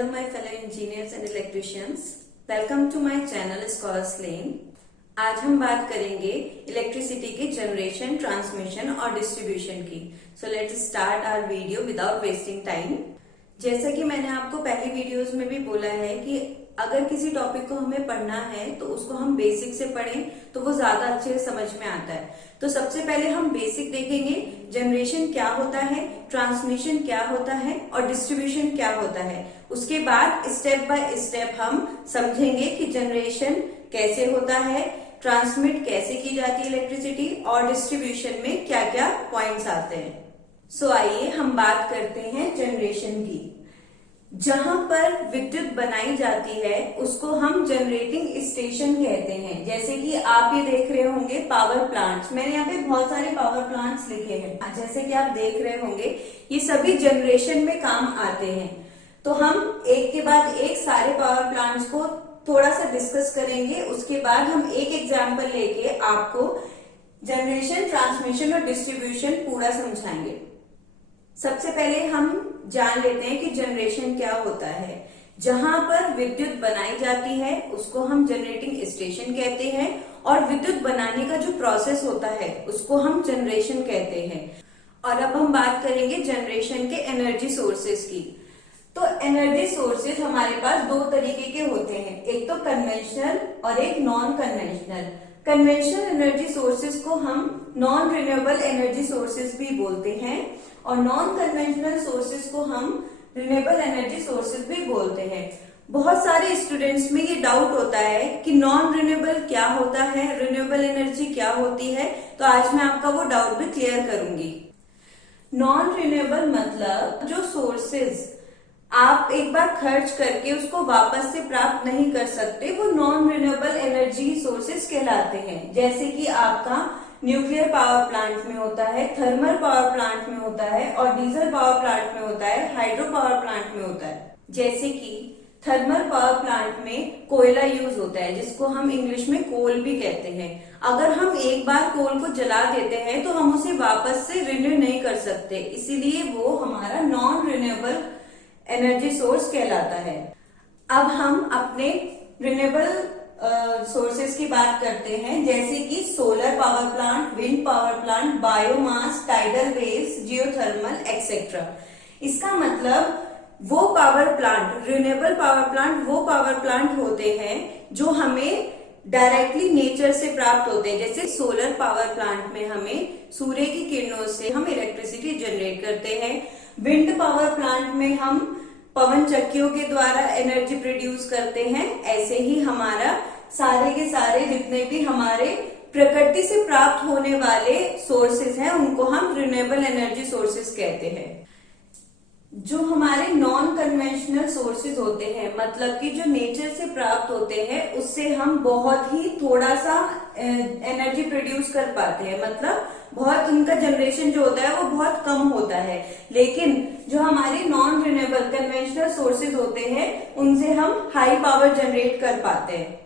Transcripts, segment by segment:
Hello my fellow engineers and electricians. Welcome to my channel Scholars Lane. आज हम बात करेंगे इलेक्ट्रिसिटी के जनरेशन, ट्रांसमिशन और डिस्ट्रीब्यूशन की. So let's start our video without wasting time. जैसा कि मैंने आपको पहली वीडियोस में भी बोला है कि अगर किसी टॉपिक को हमें पढ़ना है तो उसको हम बेसिक से पढ़ें तो वो ज्यादा अच्छे से समझ में आता है. तो सबसे पहले हम बेसिक देखेंगे, जनरेशन क्या होता है, ट्रांसमिशन क्या होता है और डिस्ट्रीब्यूशन क्या होता है. उसके बाद स्टेप बाय स्टेप हम समझेंगे कि जनरेशन कैसे होता है, ट्रांसमिट कैसे की जाती है इलेक्ट्रिसिटी और डिस्ट्रीब्यूशन में क्या क्या पॉइंट्स आते हैं. सो आइए हम बात करते हैं जनरेशन की. जहां पर विद्युत बनाई जाती है उसको हम जनरेटिंग स्टेशन कहते हैं. जैसे कि आप ये देख रहे होंगे पावर प्लांट्स, मैंने यहाँ पे बहुत सारे पावर प्लांट्स लिखे हैं. जैसे कि आप देख रहे होंगे ये सभी जनरेशन में काम आते हैं. तो हम एक के बाद एक सारे पावर प्लांट्स को थोड़ा सा डिस्कस करेंगे. उसके बाद हम एक एग्जाम्पल लेके आपको जनरेशन, ट्रांसमिशन और डिस्ट्रीब्यूशन पूरा समझाएंगे. सबसे पहले हम जान लेते हैं कि जनरेशन क्या होता है. जहां पर विद्युत बनाई जाती है उसको हम जनरेटिंग स्टेशन कहते हैं और विद्युत बनाने का जो प्रोसेस होता है उसको हम जनरेशन कहते हैं. और अब हम बात करेंगे जनरेशन के एनर्जी सोर्सेस की. तो एनर्जी सोर्सेस हमारे पास दो तरीके के होते हैं, एक तो कन्वेंशनल और एक non conventional. Conventional energy sources को हम नॉन रिन्यूएबल एनर्जी सोर्सेस भी बोलते हैं और नॉन कन्वेंशनल सोर्सेस को हम रिन्यूएबल एनर्जी सोर्सेस भी बोलते हैं. बहुत सारे स्टूडेंट्स में ये डाउट होता है कि नॉन रिन्यूएबल क्या होता है, रिन्यूएबल एनर्जी क्या होती है. तो आज मैं आपका वो डाउट भी क्लियर करूंगी. नॉन रिन्यूएबल मतलब जो सोर्सेज आप एक बार खर्च करके उसको वापस से प्राप्त नहीं कर सकते, वो नॉन रिन्यूएबल एनर्जी सोर्सेज कहलाते हैं. जैसे कि आपका न्यूक्लियर पावर प्लांट में होता है, थर्मल पावर प्लांट में होता है और डीजल पावर प्लांट में होता है, हाइड्रो पावर प्लांट में होता है. जैसे कि थर्मल पावर प्लांट में कोयला यूज होता है जिसको हम इंग्लिश में कोल भी कहते हैं. अगर हम एक बार कोल को जला देते हैं तो हम उसे वापस से रिन्यू नहीं कर सकते, इसीलिए वो हमारा नॉन रिन्यूएबल एनर्जी सोर्स कहलाता है. अब हम अपने रिन्यूएबल सोर्सेस की बात करते हैं, जैसे कि solar power plant, wind power plant, biomass, tidal waves, geothermal etcetera. इसका मतलब वो power plant, renewable power plant वो पावर प्लांट होते हैं जो हमें डायरेक्टली नेचर से प्राप्त होते हैं. जैसे सोलर पावर प्लांट में हमें सूर्य की किरणों से हम इलेक्ट्रिसिटी जनरेट करते हैं. विंड पावर प्लांट में हम पवन चक्कियों के द्वारा एनर्जी प्रोड्यूस करते हैं. ऐसे ही हमारा सारे के सारे जितने भी हमारे प्रकृति से प्राप्त होने वाले सोर्सेस हैं उनको हम रिन्यूएबल एनर्जी सोर्सेस कहते हैं. जो हमारे नॉन कन्वेंशनल सोर्सेज होते हैं, मतलब कि जो नेचर से प्राप्त होते हैं, उससे हम बहुत ही थोड़ा सा एनर्जी प्रोड्यूस कर पाते हैं. मतलब बहुत उनका जनरेशन जो होता है वो बहुत कम होता है. लेकिन जो हमारे नॉन रिन्यूएबल कन्वेंशनल सोर्सेज होते हैं उनसे हम हाई पावर जनरेट कर पाते हैं.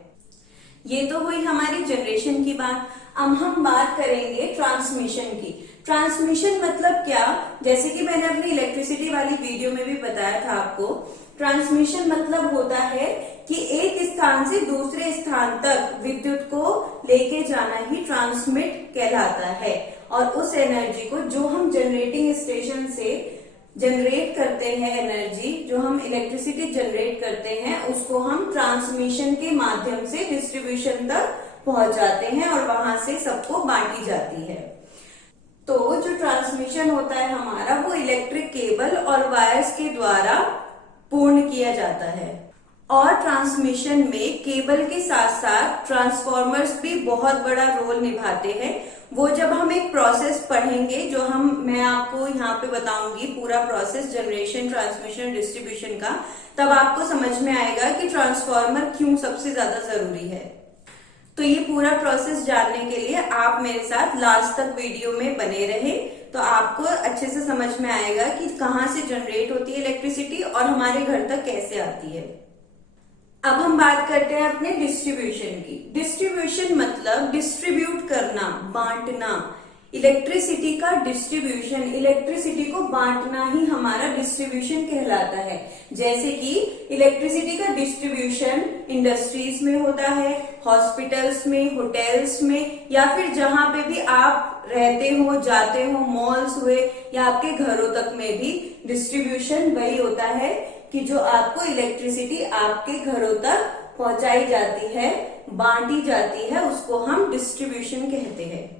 ये तो हुई हमारी जनरेशन की बात. अब हम बात करेंगे ट्रांसमिशन की. ट्रांसमिशन मतलब क्या, जैसे कि मैंने अपनी इलेक्ट्रिसिटी वाली वीडियो में भी बताया था आपको. ट्रांसमिशन मतलब होता है कि एक स्थान से दूसरे स्थान तक विद्युत को लेके जाना ही ट्रांसमिट कहलाता है. और उस एनर्जी को जो हम जनरेटिंग स्टेशन से जनरेट करते हैं, एनर्जी जो हम इलेक्ट्रिसिटी जनरेट करते हैं, उसको हम ट्रांसमिशन के माध्यम से डिस्ट्रीब्यूशन तक पहुंच जाते हैं और वहां से सबको बांटी जाती है. तो जो ट्रांसमिशन होता है हमारा वो इलेक्ट्रिक केबल और वायर्स के द्वारा पूर्ण किया जाता है. और ट्रांसमिशन में केबल के साथ साथ ट्रांसफॉर्मर्स भी बहुत बड़ा रोल निभाते हैं. वो जब हम एक प्रोसेस पढ़ेंगे जो मैं आपको यहाँ पे बताऊंगी पूरा प्रोसेस जनरेशन, ट्रांसमिशन, डिस्ट्रीब्यूशन का, तब आपको समझ में आएगा कि ट्रांसफॉर्मर क्यों सबसे ज्यादा जरूरी है. तो ये पूरा प्रोसेस जानने के लिए आप मेरे साथ लास्ट तक वीडियो में बने रहे तो आपको अच्छे से समझ में आएगा कि कहाँ से जनरेट होती है इलेक्ट्रिसिटी और हमारे घर तक कैसे आती है. अब हम बात करते हैं अपने डिस्ट्रीब्यूशन की. डिस्ट्रीब्यूशन मतलब डिस्ट्रीब्यूट करना, बांटना. इलेक्ट्रिसिटी का डिस्ट्रीब्यूशन, इलेक्ट्रिसिटी को बांटना ही हमारा डिस्ट्रीब्यूशन कहलाता है। जैसे कि इलेक्ट्रिसिटी का डिस्ट्रीब्यूशन इंडस्ट्रीज में होता है, हॉस्पिटल्स में, होटल्स में, या फिर जहां पे भी आप रहते हो, जाते हो, मॉल्स हुए या आपके घरों तक में भी डिस्ट्रीब्यूशन वही होता है कि जो आपको इलेक्ट्रिसिटी आपके घरों तक पहुंचाई जाती है, बांटी जाती है, उसको हम डिस्ट्रीब्यूशन कहते हैं।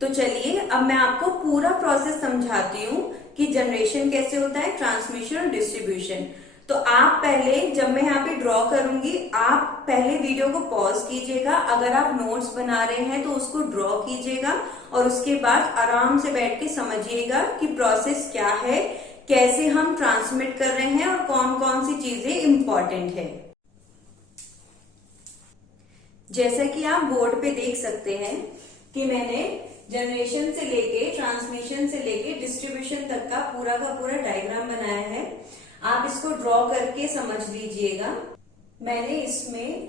तो चलिए अब मैं आपको पूरा प्रोसेस समझाती हूँ कि जनरेशन कैसे होता है, ट्रांसमिशन और डिस्ट्रीब्यूशन। तो आप पहले, जब मैं यहाँ पे ड्रॉ करूंगी, आप पहले वीडियो को पॉज कीजिएगा। अगर आप नोट्स बना रहे हैं तो उसको ड्रॉ कीजिएगा और उसके बाद आराम से बैठ के समझिएगा कि प्रोसेस क्या है, कैसे हम ट्रांसमिट कर रहे हैं और कौन कौन सी चीजें इंपॉर्टेंट है। जैसा कि आप बोर्ड पे देख सकते हैं कि मैंने जनरेशन से लेके, ट्रांसमिशन से लेके डिस्ट्रीब्यूशन तक का पूरा डायग्राम बनाया है। आप इसको ड्रॉ करके समझ लीजिएगा। मैंने इसमें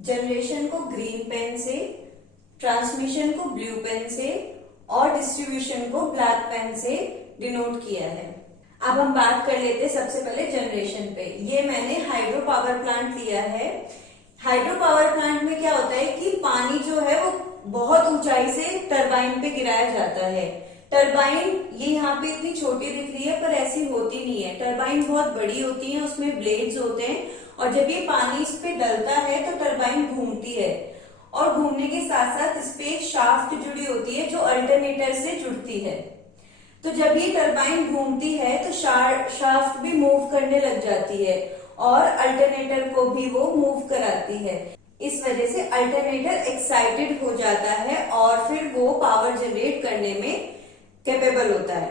जनरेशन को ग्रीन पेन से, ट्रांसमिशन को ब्लू पेन से और डिस्ट्रीब्यूशन को ब्लैक पेन से डिनोट किया है। अब हम बात कर लेते हैं सबसे पहले जनरेशन पे। ये मैंने हाइड्रो पावर प्लांट लिया है। हाइड्रो पावर प्लांट में क्या होता है कि पानी जो है वो बहुत ऊंचाई से टरबाइन पे गिराया जाता है। टरबाइन ये यहाँ पे इतनी छोटी दिख रही है पर ऐसी होती नहीं है, टरबाइन बहुत बड़ी होती है, उसमें ब्लेड्स होते हैं और जब ये पानी इस पे डलता है तो टरबाइन घूमती है और घूमने के साथ साथ इस पे एक शाफ्ट जुड़ी होती है जो अल्टरनेटर से जुड़ती है। तो जब ये टरबाइन घूमती है तो शाफ्ट भी मूव करने लग जाती है और अल्टरनेटर को भी वो मूव कराती है। इस वजह से अल्टरनेटर एक्साइटेड हो जाता है और फिर वो पावर जनरेट करने में कैपेबल होता है।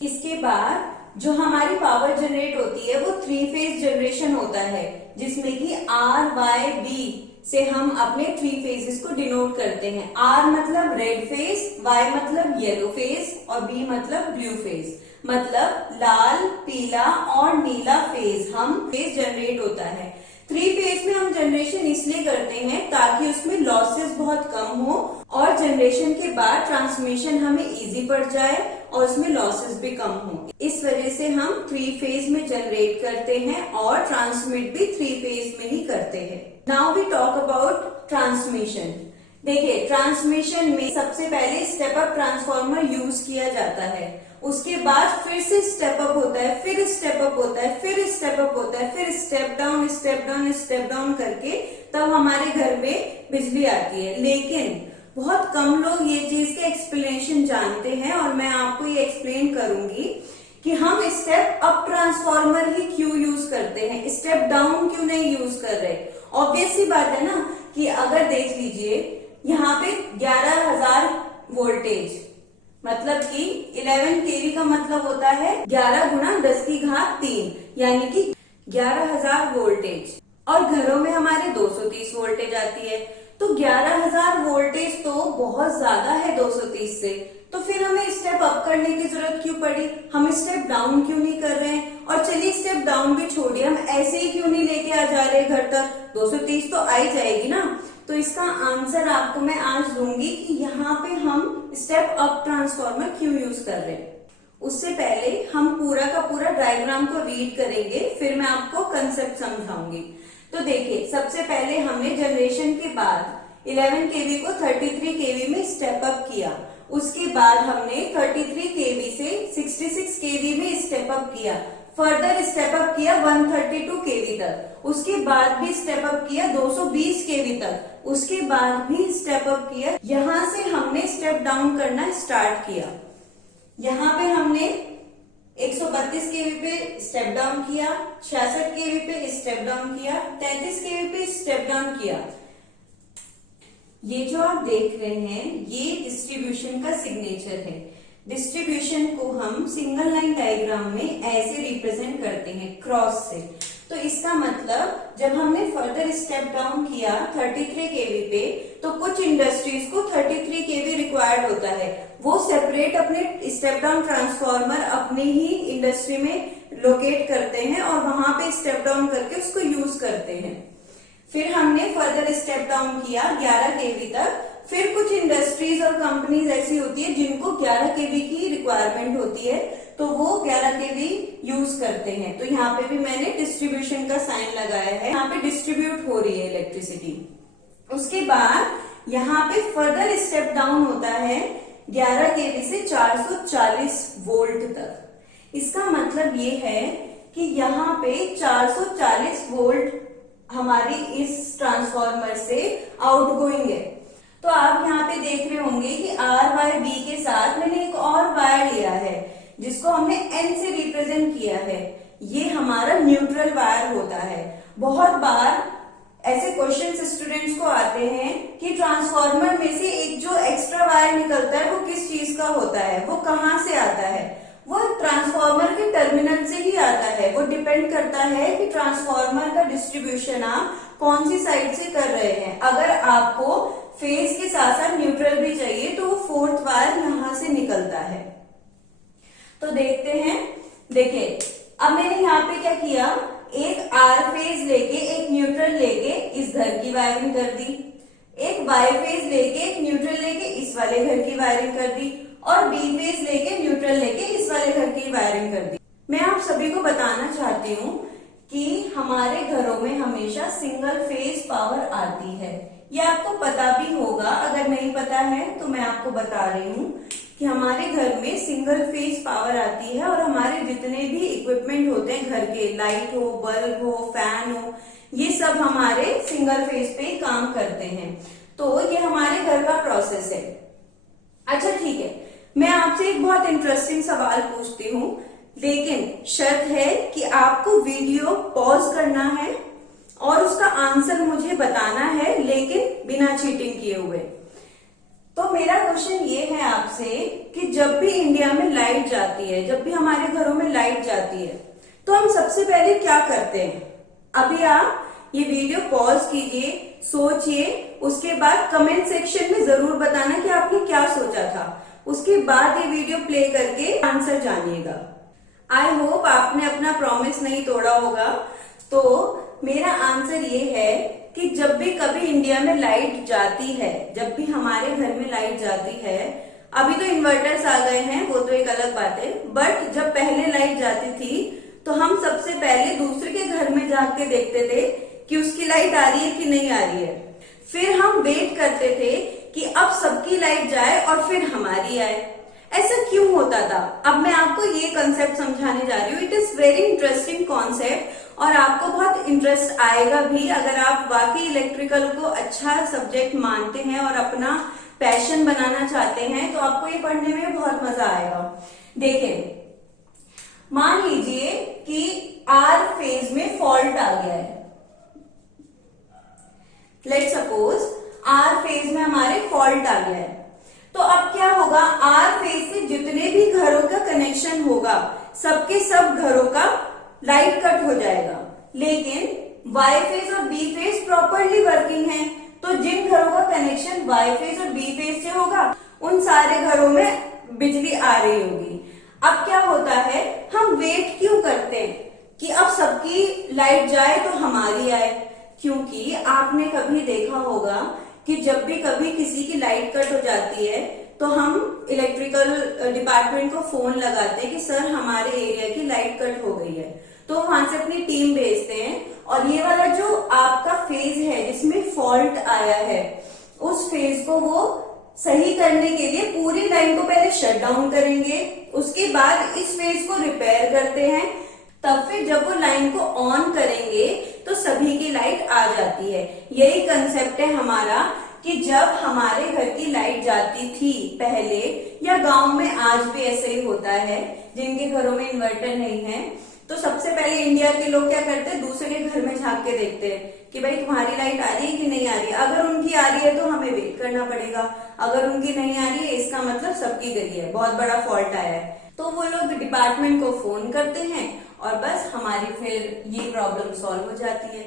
इसके बाद जो हमारी पावर जनरेट होती है वो 3 फेज जनरेशन होता है, जिसमें कि R, Y, B से हम अपने 3 फेजेस को डिनोट करते हैं। R मतलब रेड फेज, Y मतलब येलो फेज और B मतलब ब्लू फेज। मतलब लाल, पीला और नीला फेज हम फेज जनरेट होता है। 3 फेज में हम जनरेशन इसलिए करते हैं ताकि उसमें लॉसेस बहुत कम हो और जनरेशन के बाद ट्रांसमिशन हमें इजी पड़ जाए और उसमें लॉसेस भी कम हो। इस वजह से हम 3 फेज में जनरेट करते हैं और ट्रांसमिट भी 3 फेज में ही करते हैं। Now we talk about transmission. देखिए, ट्रांसमिशन में सबसे पहले स्टेप अप ट्रांसफार्मर यूज किया जाता है, उसके बाद फिर से स्टेप अप होता है, फिर स्टेप अप होता है, फिर स्टेप अप होता है, फिर step down, step down, step down करके तब हमारे घर में बिजली आती है। लेकिन बहुत कम लोग ये चीज के एक्सप्लेनेशन जानते हैं और मैं आपको ये एक्सप्लेन करूंगी कि हम स्टेप अप ट्रांसफार्मर ही क्यों यूज करते हैं, स्टेप डाउन क्यों नहीं यूज कर रहे। ऑब्वियस सी बात है ना कि अगर देख लीजिए यहाँ पे 11,000 वोल्टेज, मतलब कि 11 केवी का मतलब होता है 11 गुणा 10 की घात 3, यानी कि 11,000 वोल्टेज। और घरों में हमारे 230 वोल्टेज आती है, तो 11,000 वोल्टेज तो बहुत ज्यादा है 230 से। तो फिर हमें स्टेप अप करने की जरूरत क्यों पड़ी, हम स्टेप डाउन क्यों नहीं कर रहे हैं। और चलिए स्टेप डाउन भी छोड़िए, हम ऐसे ही क्यों नहीं लेके आ जा रहे घर तक, 230 तो आ ही जाएगी ना। तो इसका आंसर आपको मैं आज दूंगी कि यहाँ पे हम स्टेप अप ट्रांसफार्मर क्यों यूज कर रहे हैं। उससे पहले हम पूरा का पूरा डायग्राम को रीड करेंगे, फिर मैं आपको कंसेप्ट समझाऊंगी। तो देखिए, सबसे पहले हमने जनरेशन के बाद 11 केवी को 33 केवी में स्टेप अप किया। उसके बाद हमने 33 केवी से 66 केवी में स्टेप अप किया, फर्दर स्टेप अप किया 132 केवी तक, उसके बाद भी स्टेप अप किया 220 केवी तक, उसके बाद भी स्टेप अप किया। यहां से हमने स्टेप डाउन करना स्टार्ट किया। यहाँ पे हमने 132 केवी पे स्टेप डाउन किया, 66 केवी पे स्टेप डाउन किया, 33 केवी पे स्टेप डाउन किया। ये जो आप देख रहे हैं ये डिस्ट्रीब्यूशन का सिग्नेचर है। डिस्ट्रीब्यूशन को हम सिंगल लाइन डायग्राम में ऐसे रिप्रेजेंट करते हैं, क्रॉस से। तो इसका मतलब जब हमने फर्दर स्टेप डाउन किया 33 केवी पे, तो कुछ इंडस्ट्रीज को 33 केवी रिक्वायर्ड होता है, वो सेपरेट अपने स्टेप डाउन ट्रांसफार्मर अपने ही इंडस्ट्री में लोकेट करते हैं और वहां पे स्टेप डाउन करके उसको यूज करते हैं। फिर हमने फर्दर स्टेप डाउन किया 11 केवी तक, फिर कुछ इंडस्ट्रीज और कंपनीज ऐसी होती है जिनको 11 केवी की रिक्वायरमेंट होती है, तो वो 11 केवी यूज करते हैं। तो यहाँ पे भी मैंने डिस्ट्रीब्यूशन का साइन लगाया है, यहाँ पे डिस्ट्रीब्यूट हो रही है इलेक्ट्रिसिटी। उसके बाद यहाँ पे फर्दर स्टेप डाउन होता है 11 केवी से 440 वोल्ट तक। इसका मतलब ये है कि यहाँ पे 440 वोल्ट हमारी इस ट्रांसफार्मर से आउटगोइंग है। तो आप यहाँ पे देख रहे होंगे कि आर वाई बी के साथ मैंने एक और वायर लिया है जिसको हमने एन से रिप्रेजेंट किया है। ये हमारा न्यूट्रल वायर होता है। बहुत बार ऐसे क्वेश्चंस स्टूडेंट्स को आते हैं कि ट्रांसफार्मर में से एक जो एक्स्ट्रा वायर निकलता है वो किस चीज का होता है, वो कहाँ से आता है? वो ट्रांसफार्मर के टर्मिनल से ही आता है। वो डिपेंड करता है कि ट्रांसफार्मर का डिस्ट्रीब्यूशन आप कौन सी साइड से कर रहे हैं। अगर आपको फेज के साथ साथ न्यूट्रल भी चाहिए तो वो फोर्थ वायर यहां से निकलता है। तो देखते हैं, देखिए अब मैंने यहाँ पे क्या किया, एक आर फेज लेके एक न्यूट्रल लेके इस घर की वायरिंग कर दी, एक वाई फेज लेके एक न्यूट्रल लेके इस वाले घर की वायरिंग कर दी, और बी फेज लेके न्यूट्रल लेके इस वाले घर की वायरिंग कर दी। मैं आप सभी को बताना चाहती हूँ कि हमारे घरों में हमेशा सिंगल फेज पावर आती है। ये आपको पता भी होगा, अगर नहीं पता है तो मैं आपको बता रही हूँ कि हमारे घर में सिंगल फेज पावर आती है और हमारे जितने भी इक्विपमेंट होते हैं घर के, लाइट हो, बल्ब हो, फैन हो, ये सब हमारे सिंगल फेज पे काम करते हैं। तो ये हमारे घर का प्रोसेस है। अच्छा ठीक है, मैं आपसे एक बहुत इंटरेस्टिंग सवाल पूछती हूँ, लेकिन शर्त है कि आपको वीडियो पॉज करना है और उसका आंसर मुझे बताना है, लेकिन बिना चीटिंग किए हुए। तो मेरा क्वेश्चन ये है आपसे कि जब भी इंडिया में लाइट जाती है, जब भी हमारे घरों में लाइट जाती है, तो हम सबसे पहले क्या करते हैं? अभी आप ये वीडियो पॉज कीजिए, सोचिए, उसके बाद कमेंट सेक्शन में जरूर बताना कि आपने क्या सोचा था। उसके बाद ये वीडियो प्ले करके आंसर जानिएगा। आई होप आपने अपना प्रॉमिस नहीं तोड़ा होगा। तो मेरा आंसर ये है कि जब भी कभी इंडिया में लाइट जाती है, जब भी हमारे घर में लाइट जाती है, अभी तो इन्वर्टर्स आ गए हैं, वो तो एक अलग बात है, बट जब पहले लाइट जाती थी तो हम सबसे पहले दूसरे के घर में जाके देखते थे कि उसकी लाइट आ रही है कि नहीं आ रही है। फिर हम वेट करते थे कि अब सबकी लाइट जाए और फिर हमारी आए। ऐसा क्यों होता था? अब मैं आपको ये कंसेप्ट समझाने जा रही हूँ। It is very interesting concept और आपको बहुत इंटरेस्ट आएगा भी। अगर आप वाकई इलेक्ट्रिकल को अच्छा सब्जेक्ट मानते हैं और अपना पैशन बनाना चाहते हैं तो आपको ये पढ़ने में बहुत मजा आएगा। देखिए, मान लीजिए कि आर फेज में फॉल्ट आ गया है। लेट सपोज आर फेज में हमारे फॉल्ट आ गया है, तो अब क्या होगा, आर फेज से जितने भी घरों का कनेक्शन होगा सबके सब घरों का लाइट कट हो जाएगा। लेकिन वाई फेज और बी फेज प्रॉपरली वर्किंग है, तो जिन घरों का कनेक्शन वाई फेज और बी फेज से होगा उन सारे घरों में बिजली आ रही होगी। अब क्या होता है, हम वेट क्यों करते हैं कि अब सबकी लाइट जाए तो हमारी आए? क्योंकि आपने कभी देखा होगा कि जब भी कभी किसी की लाइट कट हो जाती है तो हम इलेक्ट्रिकल डिपार्टमेंट को फोन लगाते हैं कि सर हमारे एरिया की लाइट कट हो गई है। तो वहां से अपनी टीम भेजते हैं और ये वाला जो आपका फेज है जिसमें फॉल्ट आया है, उस फेज को वो सही करने के लिए पूरी लाइन को पहले शट डाउन करेंगे, उसके बाद इस फेज को रिपेयर करते हैं, तब फिर जब वो लाइन को ऑन करेंगे तो सभी की लाइट आ जाती है। यही कंसेप्ट है हमारा कि जब हमारे घर की लाइट जाती थी पहले, या गांव में आज भी ऐसे ही होता है, जिनके घरों में इन्वर्टर नहीं है, तो सबसे पहले इंडिया के लोग क्या करते हैं, दूसरे के घर में झांक के देखते हैं कि भाई तुम्हारी लाइट आ रही है कि नहीं आ रही है। अगर उनकी आ रही है तो हमें वेट करना पड़ेगा, अगर उनकी नहीं आ रही है इसका मतलब सबकी गई है, बहुत बड़ा फॉल्ट आया है। तो वो लोग डिपार्टमेंट को फोन करते हैं और बस हमारी फिर ये प्रॉब्लम सॉल्व हो जाती है।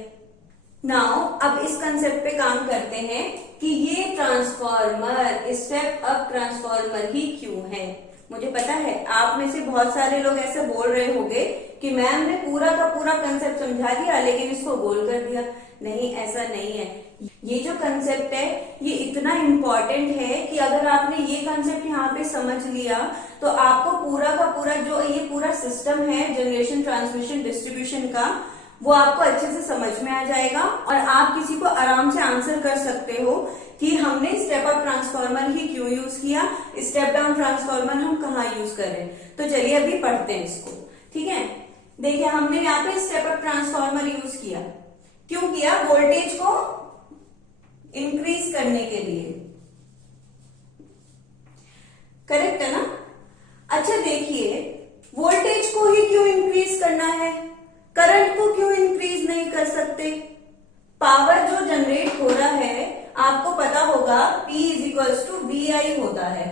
नाउ अब इस कंसेप्ट पे काम करते हैं कि ये ट्रांसफार्मर, स्टेप अप ट्रांसफार्मर ही क्यों है। मुझे पता है आप में से बहुत सारे लोग ऐसे बोल रहे होंगे कि मैम ने पूरा का पूरा कंसेप्ट समझा दिया लेकिन इसको गोल कर दिया। नहीं, ऐसा नहीं है। ये जो कंसेप्ट है ये इतना इम्पोर्टेंट है कि अगर आपने ये कंसेप्ट यहाँ पे समझ लिया तो आपको पूरा का पूरा जो ये पूरा सिस्टम है जनरेशन ट्रांसमिशन डिस्ट्रीब्यूशन का, वो आपको अच्छे से समझ में आ जाएगा और आप किसी को आराम से आंसर कर सकते हो कि हमने स्टेप अप ट्रांसफार्मर ही क्यों यूज किया, स्टेप डाउन ट्रांसफार्मर हम कहाँ यूज कर रहे हैं। तो चलिए अभी पढ़ते हैं इसको। ठीक है, देखिए हमने यहाँ पे स्टेप अप ट्रांसफार्मर यूज किया। क्यों किया? वोल्टेज को इंक्रीज करने के लिए। करेक्ट है ना? अच्छा देखिए, वोल्टेज को ही क्यों इंक्रीज करना है, करंट को क्यों इंक्रीज नहीं कर सकते? पावर जो जनरेट हो रहा है आपको पता होगा P = VI होता है।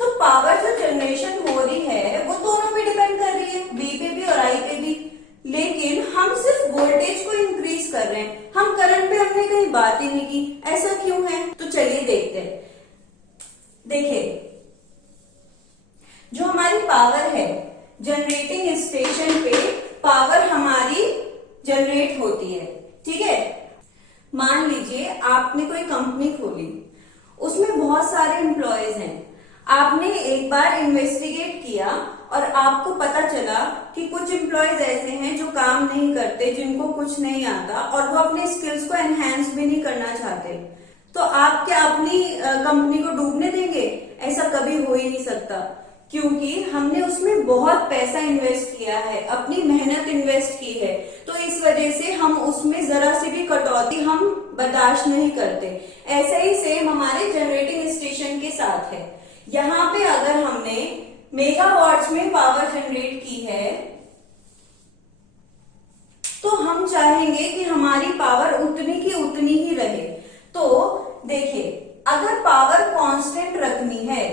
तो पावर जो जनरेशन हो रही है वो दोनों पे डिपेंड कर रही है, V पे भी और I पे भी। लेकिन हम सिर्फ वोल्टेज को इंक्रीज कर रहे हैं, हम करंट पे हमने कहीं बात ही नहीं की। ऐसा क्यों है? तो चलिए देखते हैं। देखिए, जो हमारी पावर है जनरेटिंग स्टेशन पे पावर हमारी जनरेट होती है। ठीक है, मान लीजिए आपने कोई कंपनी खोली, उसमें बहुत सारे एम्प्लॉयज हैं। आपने एक बार इन्वेस्टिगेट किया और आपको पता चला कि कुछ एम्प्लॉयज ऐसे हैं जो काम नहीं करते, जिनको कुछ नहीं आता और वो अपने स्किल्स को एनहांस भी नहीं करना चाहते। तो आप क्या अपनी कंपनी को डूबने देंगे? ऐसा कभी हो ही नहीं सकता, क्योंकि हमने उसमें बहुत पैसा इन्वेस्ट किया है, अपनी मेहनत इन्वेस्ट की है। तो इस वजह से हम उसमें जरा सी भी कटौती हम बर्दाश्त नहीं करते। ऐसे ही सेम हमारे जनरेटिंग स्टेशन के साथ है। यहाँ पे अगर हमने मेगावाट्स में पावर जनरेट की है तो हम चाहेंगे कि हमारी पावर उतनी की उतनी ही रहे। तो देखिए, अगर पावर कांस्टेंट रखनी है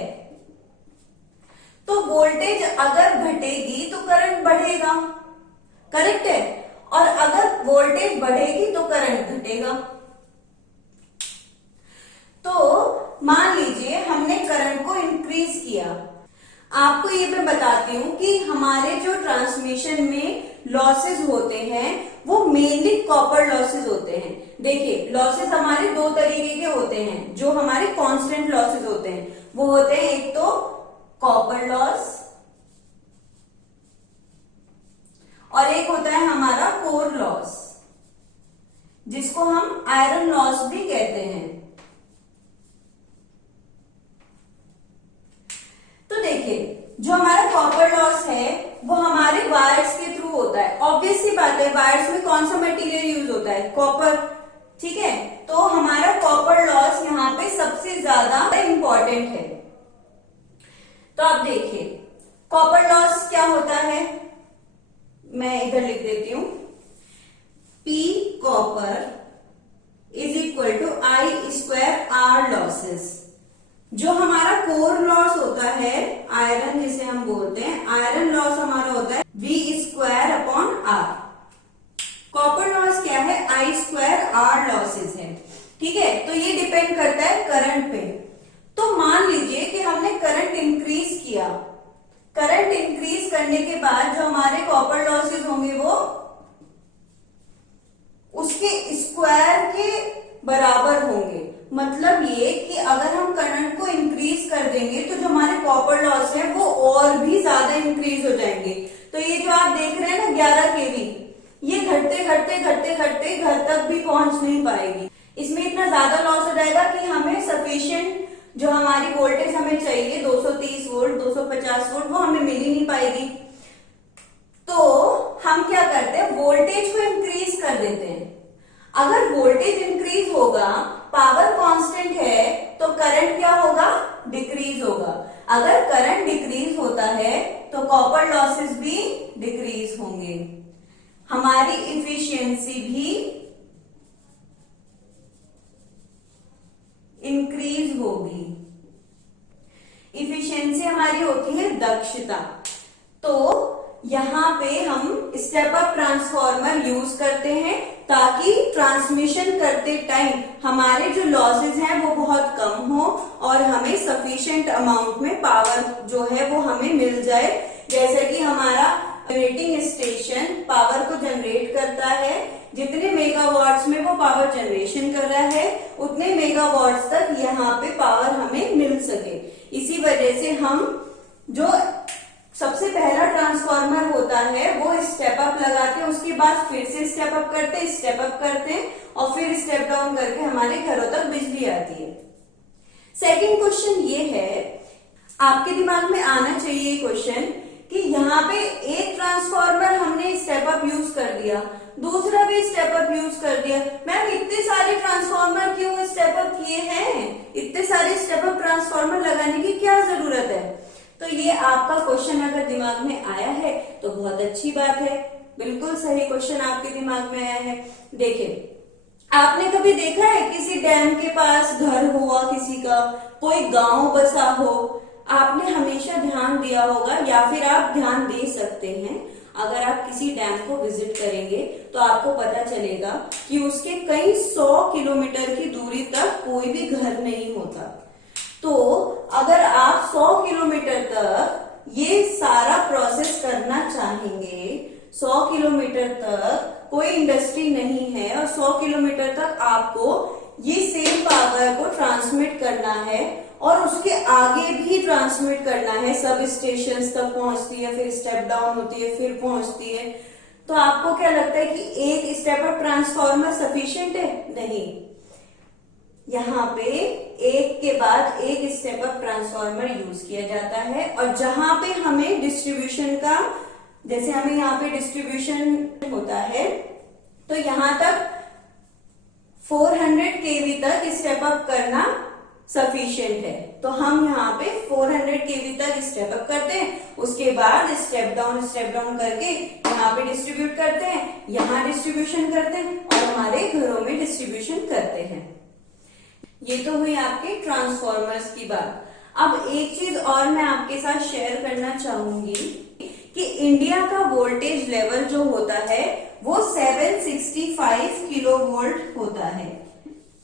तो वोल्टेज अगर घटेगी तो करंट बढ़ेगा। करेक्ट है? और अगर वोल्टेज बढ़ेगी तो करंट घटेगा। तो मान लीजिए हमने करंट को इंक्रीज किया। आपको ये मैं बताती हूं कि हमारे जो ट्रांसमिशन में लॉसेस होते हैं वो मेनली कॉपर लॉसेस होते हैं। देखिए, लॉसेस हमारे दो तरीके के होते हैं जो हमारे कांस्टेंट लॉसेस होते हैं। वो होते हैं एक तो कॉपर लॉस और एक होता है हमारा कोर लॉस, जिसको हम आयरन लॉस भी कहते हैं। तो देखिए, जो हमारा कॉपर लॉस है वो हमारे वायर्स के थ्रू होता है। ऑब्वियस सी बात है, वायर्स में कौन सा मटेरियल यूज होता है? कॉपर। ठीक है, तो हमारा कॉपर लॉस यहाँ पे सबसे ज्यादा इंपॉर्टेंट है। तो आप देखिए, कॉपर लॉस क्या होता है, मैं इधर लिख देती हूं। P copper = I² losses. जो हमारा कोर लॉस होता है, आयरन जिसे हम बोलते हैं, आयरन लॉस हमारा होता है V²/R। कॉपर लॉस क्या है? I² लॉसेस है। ठीक है, तो ये डिपेंड करता है करंट पे। तो मान लीजिए कि हमने करंट इंक्रीज किया। करंट इंक्रीज करने के बाद जो हमारे कॉपर लॉसेस होंगे वो उसके स्क्वायर के बराबर होंगे। मतलब ये कि अगर हम करंट को इंक्रीज कर देंगे तो जो हमारे कॉपर लॉस है वो और भी ज्यादा इंक्रीज हो जाएंगे। तो ये जो आप देख रहे हैं ना 11 kV, ये घटते घटते घटते घटते घर तक भी पहुंच नहीं पाएगी। इसमें इतना ज्यादा लॉस हो जाएगा कि हमें सफिशिएंट जो हमारी वोल्टेज हमें चाहिए 230 वोल्ट 250 वोल्ट वो हमें मिल ही नहीं पाएगी। तो हम क्या करते हैं, वोल्टेज को इंक्रीज कर देते हैं। अगर वोल्टेज इंक्रीज होगा, पावर कांस्टेंट है, तो करंट क्या होगा? डिक्रीज होगा। अगर करंट डिक्रीज होता है तो कॉपर लॉसेस भी डिक्रीज होंगे, हमारी इफिशियंसी भी इंक्रीज होगी। इफिशियंसी हमारी होती है दक्षता। तो यहां पे हम स्टेप अप ट्रांसफार्मर यूज करते हैं ताकि ट्रांसमिशन करते टाइम हमारे जो लॉसेस हैं वो बहुत कम हो और हमें सफिशिएंट अमाउंट में पावर जो है वो हमें मिल जाए। जैसे कि हमारा जनरेटिंग स्टेशन पावर को जनरेट करता है, जितने मेगावाट्स में वो पावर जनरेशन कर रहा है उतने मेगावाट्स तक यहाँ पे पावर हमें मिल सके। इसी वजह से हम जो सबसे पहला ट्रांसफार्मर होता है वो स्टेप अप लगाते हैं, उसके बाद फिर से स्टेप अप करते हैं और फिर स्टेप डाउन करके हमारे घरों तक बिजली आती है। सेकंड क्वेश्चन ये है, आपके दिमाग में आना चाहिए क्वेश्चन कि यहाँ पे एक ट्रांसफार्मर हमने स्टेप अप यूज कर दिया, दूसरा भी स्टेप अप यूज कर दिया, मैम इतने सारे ट्रांसफार्मर क्यों स्टेप अप किए हैं, इतने सारे स्टेप अप ट्रांसफार्मर लगाने की क्या जरूरत है? तो ये आपका क्वेश्चन अगर दिमाग में आया है तो बहुत अच्छी बात है, बिल्कुल सही क्वेश्चन आपके दिमाग में आया है। देखिए, आपने कभी देखा है किसी डैम के पास घर हुआ किसी का, कोई गांव बसा हो, आपने हमेशा ध्यान दिया होगा या फिर आप ध्यान दे सकते हैं, अगर आप किसी डैम को विजिट करेंगे तो आपको पता चलेगा कि उसके कई 100 किलोमीटर की दूरी तक कोई भी घर नहीं होता। तो अगर आप 100 किलोमीटर तक ये सारा प्रोसेस करना चाहेंगे, 100 किलोमीटर तक कोई इंडस्ट्री नहीं है और 100 किलोमीटर तक आपको ये सेम पावर को ट्रांसमिट करना है और उसके आगे भी ट्रांसमिट करना है, सब स्टेशन तक पहुंचती है, फिर स्टेप डाउन होती है, फिर पहुंचती है, तो आपको क्या लगता है कि एक स्टेप अप ट्रांसफार्मर सफिशिएंट है? नहीं, यहाँ पे एक के बाद एक स्टेप अप ट्रांसफार्मर यूज किया जाता है और जहां पे हमें डिस्ट्रीब्यूशन का, जैसे हमें यहाँ पे डिस्ट्रीब्यूशन होता है तो यहां तक 400 केवी तक स्टेप अप करना सफिशिएंट है, तो हम यहाँ पे 400 केवी तक स्टेप अप करते हैं, उसके बाद स्टेप डाउन करके यहाँ पे डिस्ट्रीब्यूट करते हैं, यहाँ डिस्ट्रीब्यूशन करते हैं और हमारे घरों में डिस्ट्रीब्यूशन करते हैं। ये तो हुई आपके ट्रांसफॉर्मर्स की बात। अब एक चीज और मैं आपके साथ शेयर करना चाहूंगी कि इंडिया का वोल्टेज लेवल जो होता है वो 765 किलो वोल्ट होता है।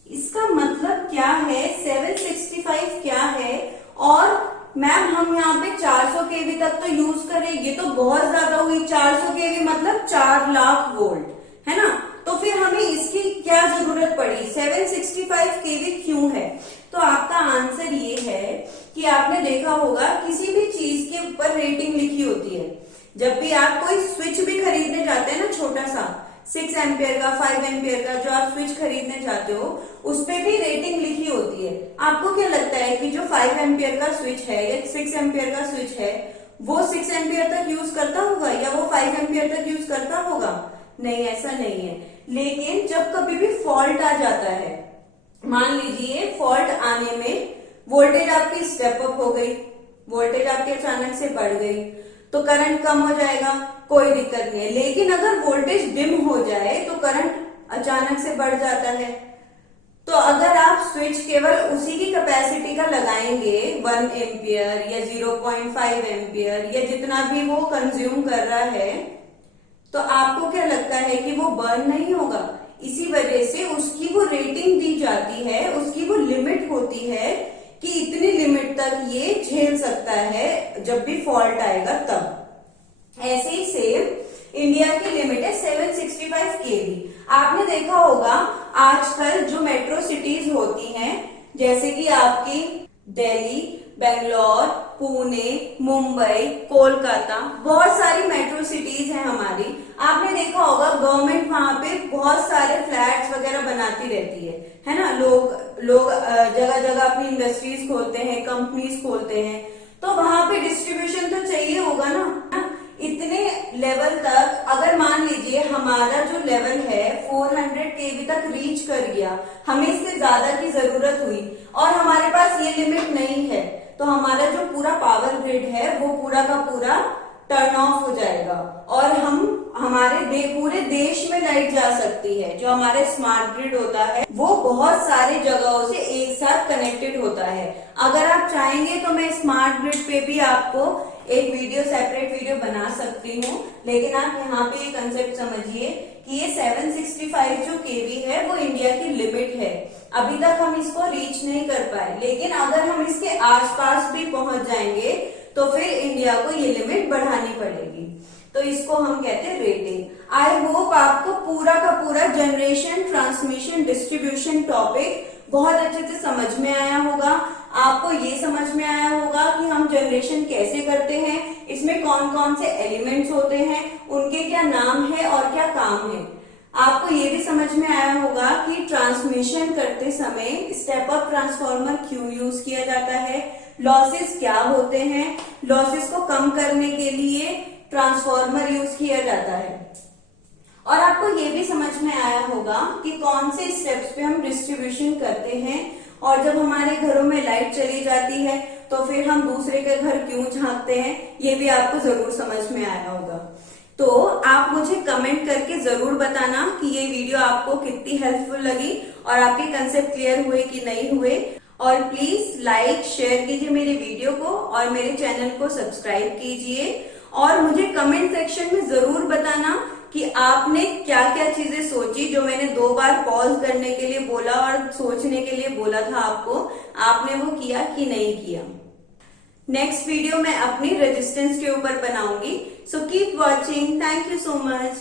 इसका मतलब क्या है, 765 क्या है? और मैम हम यहाँ पे 400 केवी तक तो यूज करें, ये तो बहुत ज्यादा हुई, 400 केवी मतलब 4 लाख वोल्ट, है ना? तो फिर हमें इसकी क्या जरूरत पड़ी, 765 केवी क्यों है? तो आपका आंसर ये है कि आपने देखा होगा किसी भी चीज के ऊपर रेटिंग लिखी होती है। जब भी आप कोई स्विच भी खरीदने जाते हैं ना, छोटा सा 6 एम्पियर का, 5 एम्पियर का जो आप स्विच खरीदने जाते हो, उस पे भी रेटिंग लिखी होती है। आपको क्या लगता है कि जो 5 एम्पियर का स्विच है या 6 एम्पियर का स्विच है वो 6 एम्पियर तक यूज करता होगा या वो 5 एम्पियर तक यूज करता होगा? नहीं, ऐसा नहीं है। लेकिन जब कभी भी फॉल्ट आ जाता है, मान लीजिए फॉल्ट आने में वोल्टेज आपकी स्टेप अप हो गई, वोल्टेज आपकी अचानक से बढ़ गई, तो करंट कम हो जाएगा, कोई दिक्कत नहीं है। लेकिन अगर वोल्टेज डिम हो जाए तो करंट अचानक से बढ़ जाता है। तो अगर आप स्विच केवल उसी की कैपेसिटी का लगाएंगे, 1 एम्पियर या 0.5 एम्पियर या जितना भी वो कंज्यूम कर रहा है, तो आपको क्या लगता है कि वो बर्न नहीं होगा? इसी वजह से उसकी वो रेटिंग दी जाती है, उसकी वो लिमिट होती है कि इतनी लिमिट तक ये झेल सकता है, जब भी फॉल्ट आएगा तब। ऐसे ही सेम इंडिया की लिमिट है 765 केवी। आपने देखा होगा आजकल जो मेट्रो सिटीज होती हैं, जैसे कि आपकी दिल्ली, बेंगलोर, पुणे, मुंबई, कोलकाता, बहुत सारी मेट्रो सिटीज हैं हमारी। आपने देखा होगा गवर्नमेंट वहां पे बहुत सारे फ्लैट्स वगैरह बनाती रहती है ना? लोग जगह जगह अपनी इंडस्ट्रीज खोलते हैं, कंपनीज खोलते हैं, तो वहां पे डिस्ट्रीब्यूशन तो चाहिए होगा ना। इतने लेवल तक अगर मान लीजिए हमारा जो लेवल है 400 केवी तक रीच कर गया, हमें इससे ज्यादा की जरूरत हुई और हमारे पास ये लिमिट नहीं है, तो हमारा जो पूरा पावर ग्रिड है वो पूरा का पूरा टर्न ऑफ हो जाएगा और हमारे पूरे देश में लाइट जा सकती है। जो हमारे स्मार्ट ग्रिड होता है वो बहुत सारे जगहों से एक साथ कनेक्टेड होता है। अगर आप चाहेंगे तो मैं स्मार्ट ग्रिड पे भी आपको एक वीडियो सेपरेट वीडियो बना सकती हूँ, लेकिन आप यहाँ पे ये कंसेप्ट समझिए कि ये 765 जो केवी है वो इंडिया की लिमिट है। अभी तक हम इसको रीच नहीं कर पाए, लेकिन अगर हम इसके आसपास भी पहुंच जाएंगे तो फिर इंडिया को ये लिमिट बढ़ानी पड़ेगी। तो इसको हम कहते हैं रेटिंग। आई होप आपको पूरा का पूरा जनरेशन, ट्रांसमिशन, डिस्ट्रीब्यूशन टॉपिक बहुत अच्छे से समझ में आया होगा। आपको ये समझ में आया होगा कि हम जनरेशन कैसे करते हैं, इसमें कौन कौन से एलिमेंट्स होते हैं, उनके क्या नाम है और क्या काम है। आपको ये भी समझ में आया होगा कि ट्रांसमिशन करते समय स्टेप अप ट्रांसफार्मर क्यों यूज किया जाता है, लॉसेस क्या होते हैं, लॉसेस को कम करने के लिए ट्रांसफार्मर यूज किया जाता है। और आपको ये भी समझ में आया होगा कि कौन से स्टेप्स पे हम डिस्ट्रीब्यूशन करते हैं, और जब हमारे घरों में लाइट चली जाती है तो फिर हम दूसरे के घर क्यों झांकते हैं, ये भी आपको जरूर समझ में आया होगा। तो आप मुझे कमेंट करके जरूर बताना कि ये वीडियो आपको कितनी हेल्पफुल लगी और आपके कंसेप्ट क्लियर हुए कि नहीं हुए। और प्लीज लाइक शेयर कीजिए मेरे वीडियो को और मेरे चैनल को सब्सक्राइब कीजिए। और मुझे कमेंट सेक्शन में जरूर बताना कि आपने क्या क्या चीजें सोची, जो मैंने 2 बार पॉज करने के लिए बोला और सोचने के लिए बोला था आपको, आपने वो किया कि नहीं किया। नेक्स्ट वीडियो मैं अपनी रेजिस्टेंस के ऊपर बनाऊंगी। So keep watching. Thank you so much.